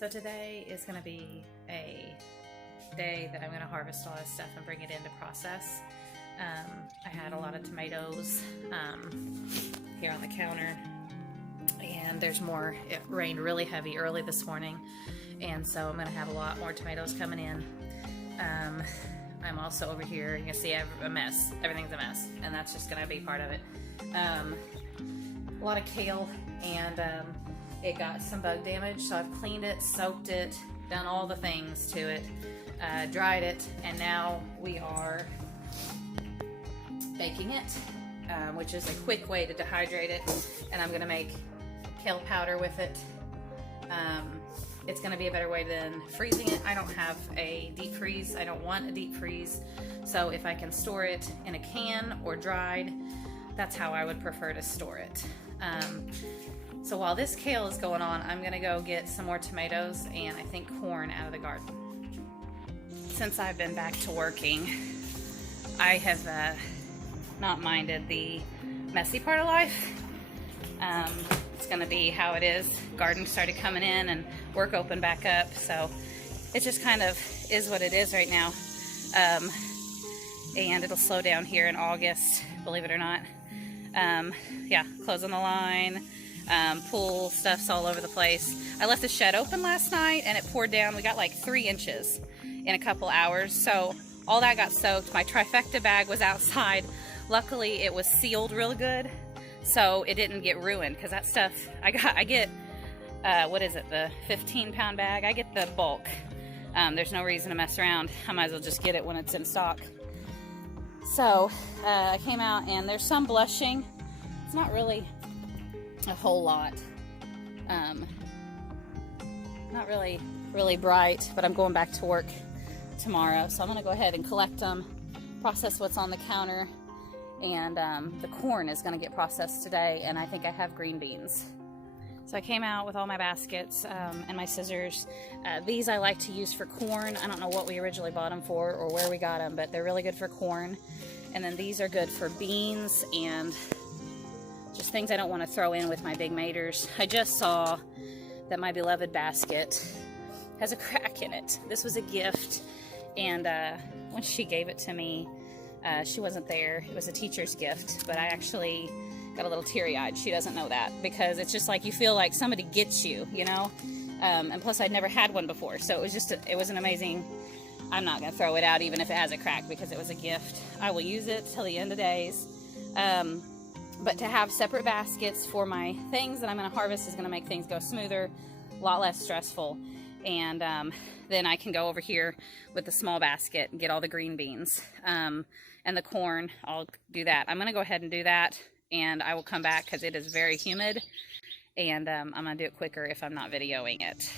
So today is going to be a day that I'm going to harvest all this stuff and bring it in to process. I had a lot of tomatoes here on the counter, and there's more. It rained really heavy early this morning, and so I'm going to have a lot more tomatoes coming in. I'm also over here, you can see I have a mess. Everything's a mess, and that's just going to be part of it. A lot of kale, and it got some bug damage, so I've cleaned it, soaked it, done all the things to it, dried it, and now we are baking it, which is a quick way to dehydrate it, and I'm going to make kale powder with it. It's going to be a better way than freezing it. I don't have a deep freeze. I don't want a deep freeze, so if I can store it in a can or dried, that's how I would prefer to store it. So while this kale is going on, I'm going to go get some more tomatoes and I think corn out of the garden. Since I've been back to working, I have not minded the messy part of life. It's going to be how it is. Garden started coming in and work opened back up, so it just kind of is what it is right now. And it'll slow down here in August, believe it or not. Yeah, closing the line, pool stuff's all over the place. I left the shed open last night and it poured down. We got like 3 inches in a couple hours, so all that got soaked. My trifecta bag was outside. Luckily it was sealed real good, so it didn't get ruined, because that stuff I get what is it, the 15-pound bag? I get the bulk. There's no reason to mess around. I might as well just get it when it's in stock. So I came out and there's some blushing. It's not really a whole lot. Not really bright, but I'm going back to work tomorrow, so I'm gonna go ahead and collect them, process what's on the counter, and the corn is gonna get processed today, and I think I have green beans. So I came out with all my baskets and my scissors. These I like to use for corn. I don't know what we originally bought them for or where we got them, but they're really good for corn. And then these are good for beans and just things I don't want to throw in with my big maters. I just saw that my beloved basket has a crack in it. This was a gift, and when she gave it to me, she wasn't there. It was a teacher's gift, but I actually got a little teary-eyed. She doesn't know that, because it's just like you feel like somebody gets you, you know? And plus I'd never had one before, so it was just it was an amazing. I'm not going to throw it out even if it has a crack, because it was a gift. I will use it till the end of days. But to have separate baskets for my things that I'm going to harvest is going to make things go smoother, a lot less stressful. And then I can go over here with the small basket and get all the green beans. And the corn, I'll do that. I'm going to go ahead and do that, and I will come back because it is very humid, and I'm going to do it quicker if I'm not videoing it.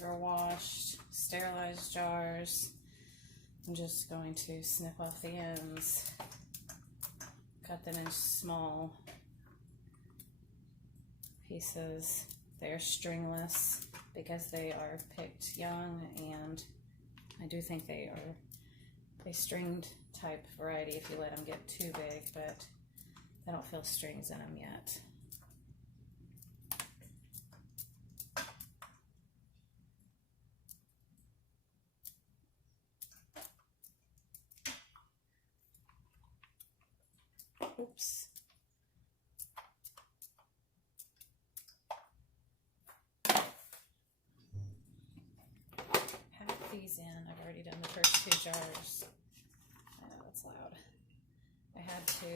These are washed, sterilized jars. I'm just going to snip off the ends, cut them in small pieces. They're stringless because they are picked young, and I do think they are a stringed type variety if you let them get too big, but I don't feel strings in them yet. Oops. Pack these in. I've already done the first 2 jars. I know that's loud. I had to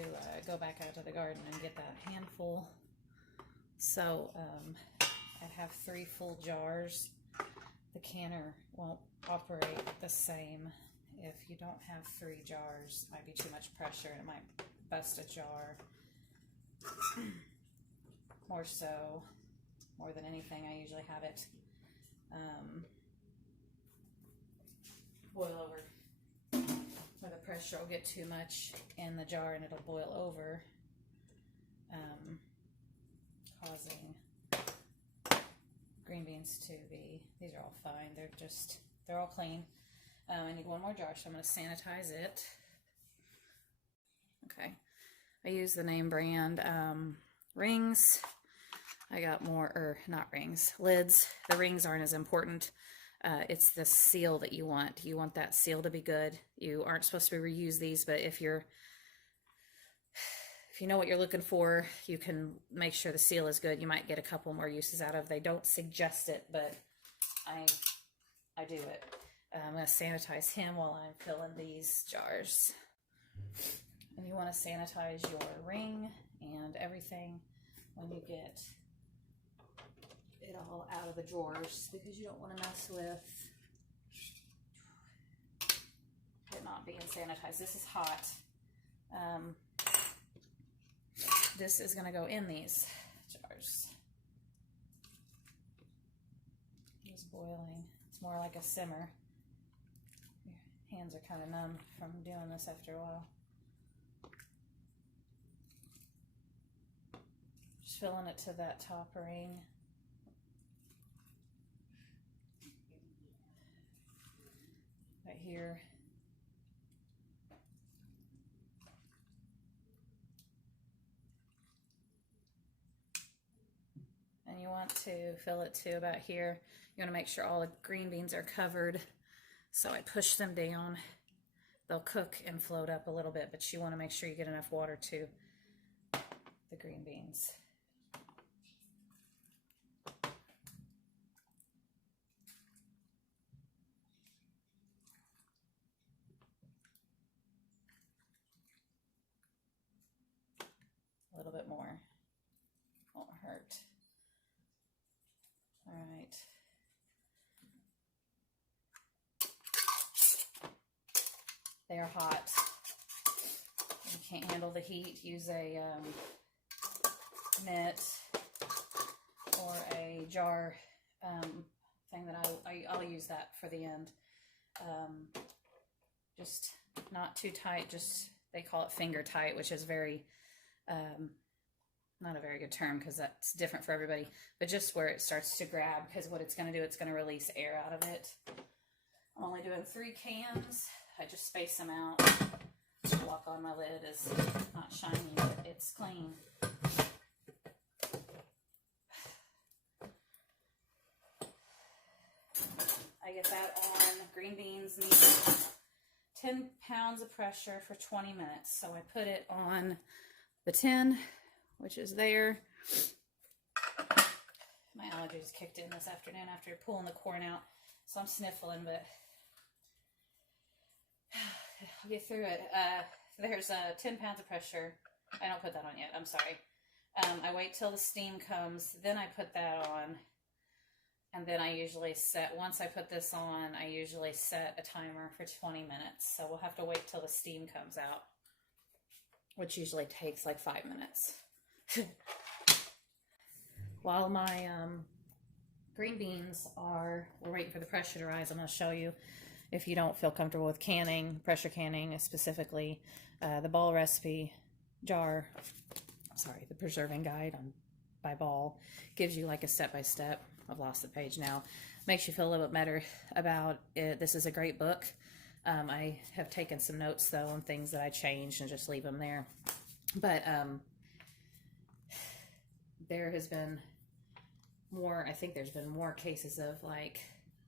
go back out to the garden and get that handful. So I have 3 full jars. The canner won't operate the same if you don't have 3 jars. Might be too much pressure and it might bust a jar. More than anything, I usually have it boil over, where the pressure will get too much in the jar and it'll boil over, causing green beans to be, these are all fine, they're all clean. I need 1 more jar, so I'm going to sanitize it. Okay, I use the name brand rings. I got more, or not rings, lids. The rings aren't as important. It's the seal that you want. You want that seal to be good. You aren't supposed to reuse these, but if you know what you're looking for, you can make sure the seal is good. You might get a couple more uses out of. They don't suggest it, but I do it. I'm going to sanitize him while I'm filling these jars. And you want to sanitize your ring and everything when you get it all out of the drawers, because you don't want to mess with it not being sanitized. This is hot. This is going to go in these jars. It's boiling. It's more like a simmer. Your hands are kind of numb from doing this after a while. Just filling it to that top ring. Right here. And you want to fill it to about here. You want to make sure all the green beans are covered. So I push them down. They'll cook and float up a little bit, but you want to make sure you get enough water to the green beans. A little bit more. Won't hurt. All right. They are hot. If you can't handle the heat, use a mitt or a jar thing that I'll use that for the end. Just not too tight, just they call it finger tight, which is very not a very good term because that's different for everybody, but just where it starts to grab, because what it's going to do, it's going to release air out of it. I'm only doing 3 cans. I just space them out. The block on my lid is not shiny, but it's clean. I get that on. Green beans need 10 pounds of pressure for 20 minutes. So I put it on the tin, which is there. My allergies kicked in this afternoon after pulling the corn out, so I'm sniffling, but I'll get through it. There's 10 pounds of pressure. I don't put that on yet. I'm sorry. I wait till the steam comes, then I put that on, and then I usually set, once I put this on, I usually set a timer for 20 minutes. So we'll have to wait till the steam comes out, which usually takes like 5 minutes. While my green beans are, we're waiting for the pressure to rise. I'm going to show you if you don't feel comfortable with canning, pressure canning specifically. The Ball recipe jar, sorry, the preserving guide by Ball gives you like a step-by-step. I've lost the page now. Makes you feel a little bit better about it. This is a great book. I have taken some notes though on things that I changed and just leave them there. But there has been more, I think there's been more cases of like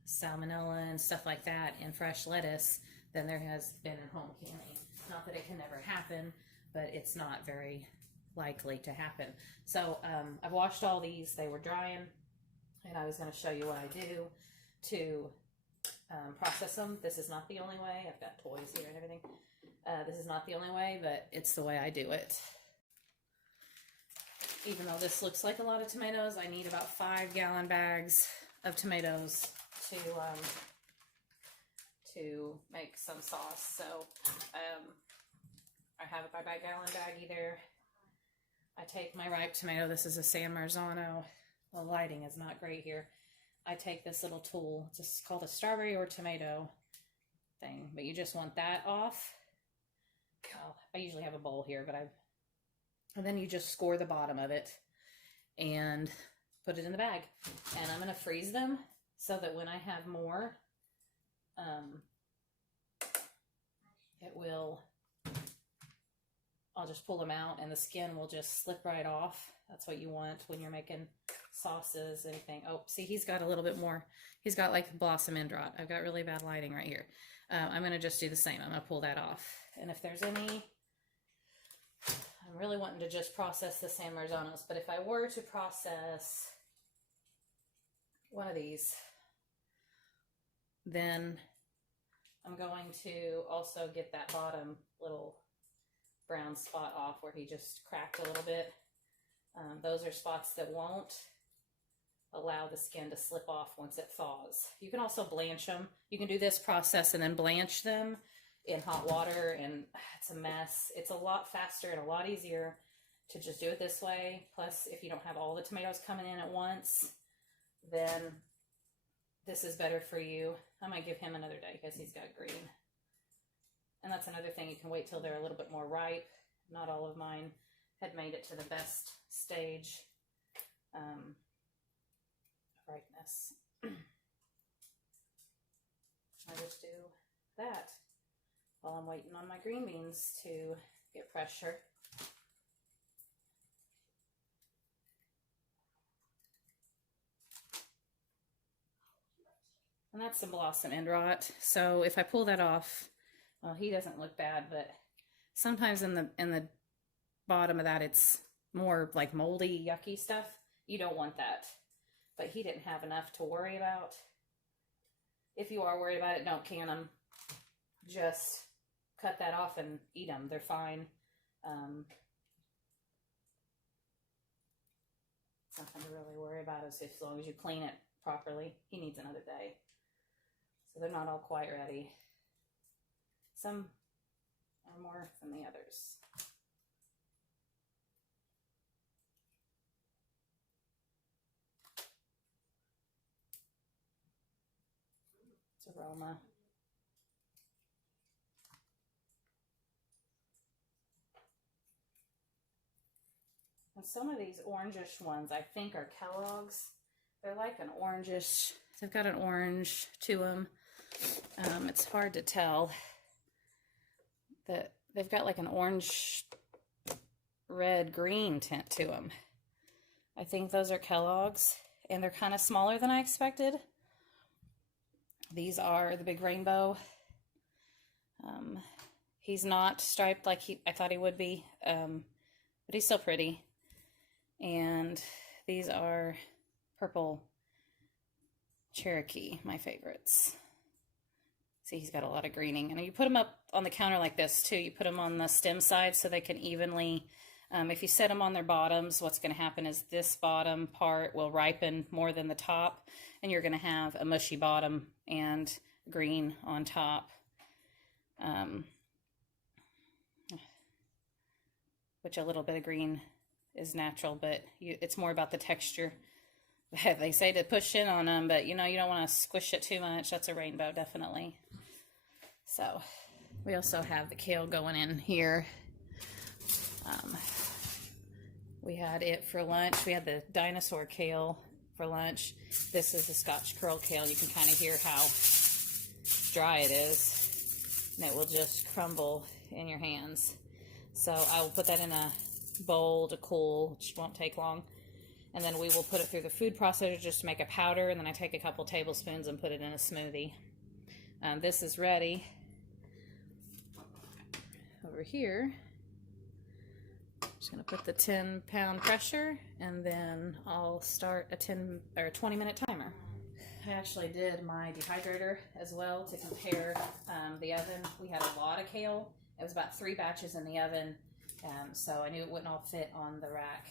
salmonella and stuff like that in fresh lettuce than there has been in home canning. Not that it can never happen, but it's not very likely to happen. So I've washed all these. They were drying, and I was going to show you what I do to process them. This is not the only way. I've got toys here and everything. This is not the only way, but it's the way I do it. Even though this looks like a lot of tomatoes, I need about 5-gallon bags of tomatoes to make some sauce. So I have a 5-gallon baggie there. I take my ripe tomato. This is a San Marzano. The lighting is not great here. I take this little tool. It's just called a strawberry or tomato thing, but you just want that off. I usually have a bowl here, but and then you just score the bottom of it and put it in the bag. And I'm going to freeze them so that when I have more, I'll just pull them out and the skin will just slip right off. That's what you want when you're making sauces, anything. Oh, see, he's got a little bit more. He's got like blossom end rot. I've got really bad lighting right here. I'm going to just do the same. I'm going to pull that off. And if there's any, I'm really wanting to just process the San Marzanos, but if I were to process one of these, then I'm going to also get that bottom little brown spot off where he just cracked a little bit. Those are spots that won't allow the skin to slip off once it thaws. You can also blanch them. You can do this process and then blanch them in hot water, and it's a mess. It's a lot faster and a lot easier to just do it this way. Plus, if you don't have all the tomatoes coming in at once, then this is better for you. I might give him another day because he's got green. And that's another thing. You can wait till they're a little bit more ripe. Not all of mine had made it to the best stage of ripeness. I just do that while I'm waiting on my green beans to get pressure. And that's some blossom end rot. So if I pull that off, well, he doesn't look bad, but sometimes in the bottom of that, it's more like moldy, yucky stuff. You don't want that. But he didn't have enough to worry about. If you are worried about it, don't can them. Just cut that off and eat them. They're fine. It's nothing to really worry about as long as you clean it properly. He needs another day. So they're not all quite ready. Some are more than the others. It's aroma. And some of these orangish ones I think are Kellogg's. They're like an orangish, they've got an orange to them. It's hard to tell. That they've got like an orange, red, green tint to them. I think those are Kellogg's, and they're kind of smaller than I expected. These are the big rainbow. He's not striped like I thought he would be, but he's still pretty. And these are purple Cherokee, my favorites. See, he's got a lot of greening. And you put them up on the counter like this too. You put them on the stem side so they can evenly, if you set them on their bottoms, what's going to happen is this bottom part will ripen more than the top, and you're going to have a mushy bottom and green on top. Which a little bit of green is natural, but it's more about the texture They say to push in on them, but you know, you don't want to squish it too much. That's a rainbow, definitely. So we also have the kale going in here. We had it for lunch. We had the dinosaur kale for lunch. This is the Scotch curl kale. You can kind of hear how dry it is, and it will just crumble in your hands. So I will put that in a bowl to cool, which won't take long. And then we will put it through the food processor just to make a powder, and then I take a couple tablespoons and put it in a smoothie. This is ready. Over here, I'm just going to put the 10-pound pressure, and then I'll start a 20-minute timer. I actually did my dehydrator as well to compare the oven. We had a lot of kale. It was about 3 batches in the oven, so I knew it wouldn't all fit on the rack.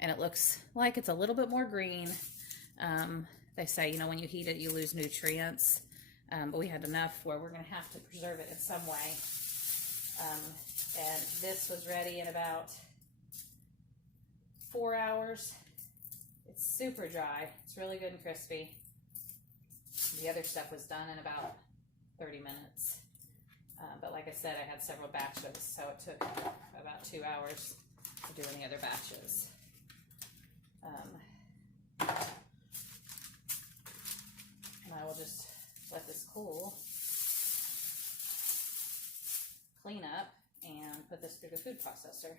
And it looks like it's a little bit more green. They say, you know, when you heat it, you lose nutrients. But we had enough where we're going to have to preserve it in some way. And this was ready in about 4 hours. It's super dry. It's really good and crispy. The other stuff was done in about 30 minutes. But like I said, I had several batches, so it took about 2 hours to do any other batches. And I will just let this cool, clean up, and put this through the food processor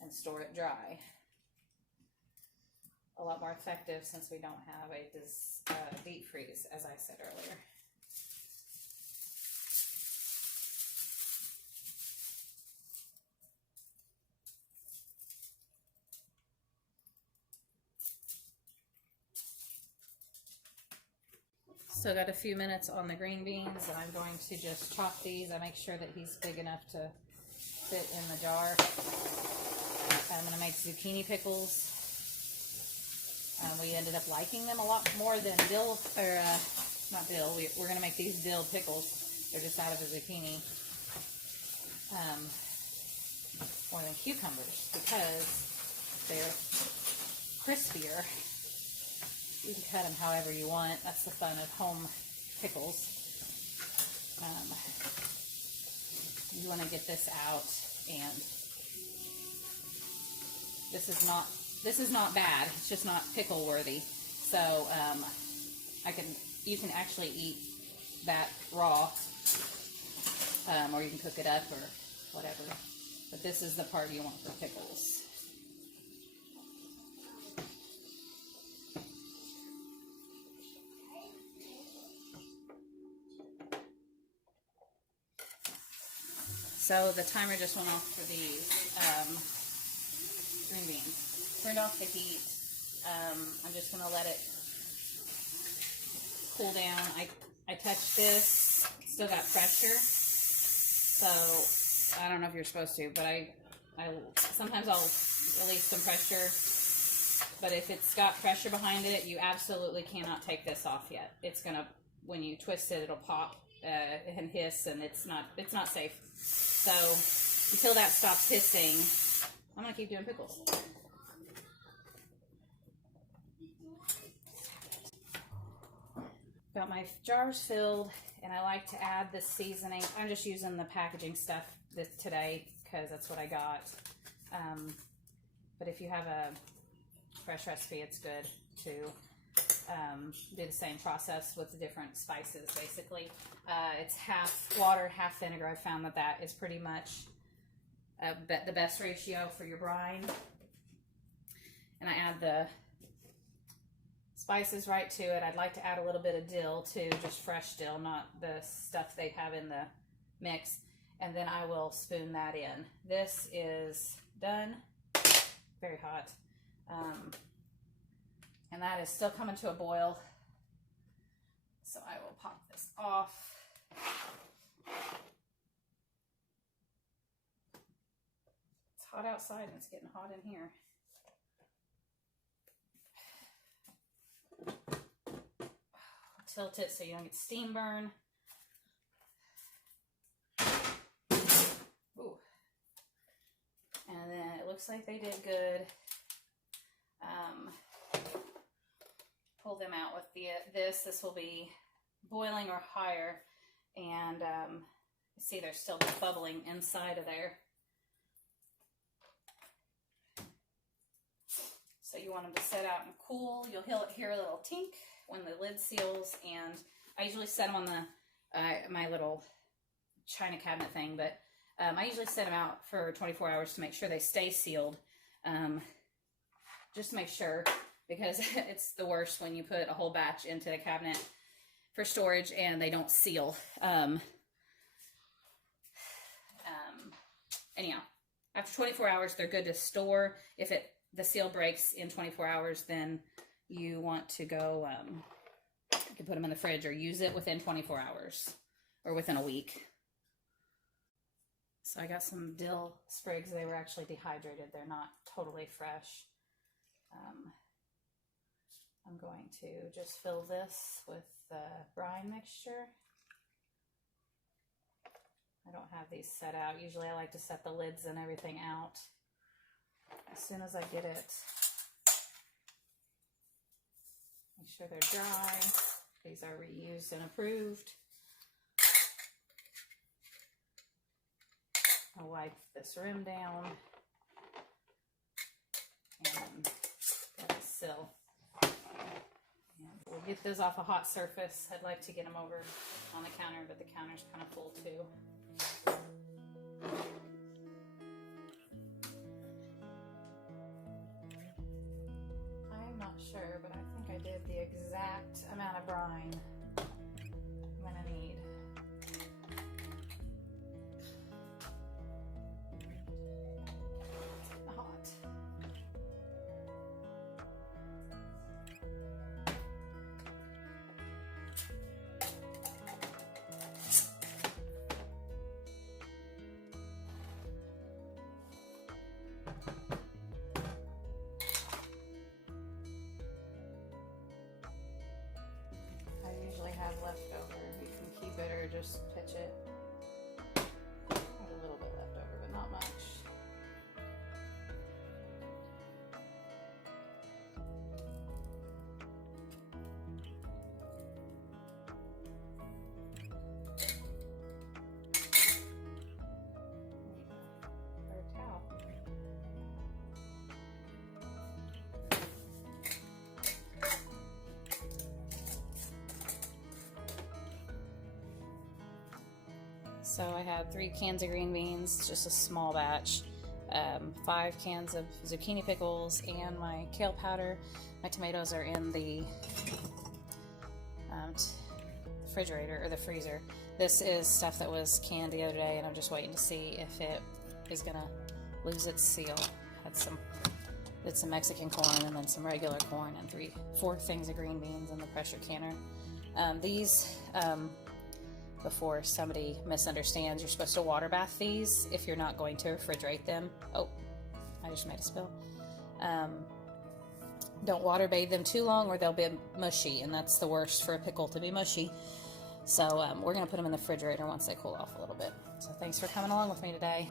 and store it dry. A lot more effective since we don't have a deep freeze, as I said earlier. So got a few minutes on the green beans, and I'm going to just chop these. I make sure that he's big enough to fit in the jar. I'm going to make zucchini pickles. We ended up liking them a lot more than dill, or not dill. We're going to make these dill pickles. They're just out of a zucchini. More than cucumbers, because they're crispier. You can cut them however you want. That's the fun of home pickles. You want to get this out, and this is not bad. It's just not pickle worthy. So you can actually eat that raw, or you can cook it up or whatever. But this is the part you want for pickles. So the timer just went off for these green beans. Turned off the heat. I'm just going to let it cool down. I touched this. It's still got pressure. So I don't know if you're supposed to, but sometimes I'll release some pressure. But if it's got pressure behind it, you absolutely cannot take this off yet. It's going to, when you twist it, it'll pop and hiss, and it's not safe. So until that stops hissing, I'm going to keep doing pickles. Got my jars filled, and I like to add the seasoning. I'm just using the packaging stuff today because that's what I got. But if you have a fresh recipe, it's good to do the same process with the different spices, basically. It's half water, half vinegar. I found that is pretty much the best ratio for your brine. And I add the spices right to it. I'd like to add a little bit of dill too, just fresh dill, not the stuff they have in the mix. And then I will spoon that in. This is done. Very hot. And that is still coming to a boil. So I will pop this off. It's hot outside and it's getting hot in here. Tilt it so you don't get steam burn. Ooh. And then it looks like they did good. them out with this will be boiling or higher, and see there's still bubbling inside of there. So you want them to set out and cool. You'll hear a little tink when the lid seals, and I usually set them on the my little china cabinet thing, but I usually set them out for 24 hours to make sure they stay sealed. Just to make sure, because it's the worst when you put a whole batch into the cabinet for storage and they don't seal. Anyhow, after 24 hours, they're good to store. If the seal breaks in 24 hours, then you want to go, you can put them in the fridge or use it within 24 hours or within a week. So I got some dill sprigs. They were actually dehydrated. They're not totally fresh. I'm going to just fill this with the brine mixture. I don't have these set out. Usually I like to set the lids and everything out as soon as I get it. Make sure they're dry. These are reused and approved. I'll wipe this rim down and let it seal. And we'll get those off a hot surface. I'd like to get them over on the counter, but the counter's kind of full too. I'm not sure, but I think I did the exact amount of brine I'm gonna need. It's hot. Have leftover. You can keep it or just pitch it. I have a little bit left over, but not much. Or a towel. So I had 3 cans of green beans, just a small batch, 5 cans of zucchini pickles, and my kale powder. My tomatoes are in the refrigerator, or the freezer. This is stuff that was canned the other day, and I'm just waiting to see if it is gonna lose its seal. Did some Mexican corn and then some regular corn and 4 things of green beans in the pressure canner. Before somebody misunderstands, you're supposed to water bath these if you're not going to refrigerate them. Oh, I just made a spill. Don't water bathe them too long or they'll be mushy, and that's the worst for a pickle, to be mushy. So we're going to put them in the refrigerator once they cool off a little bit. So thanks for coming along with me today.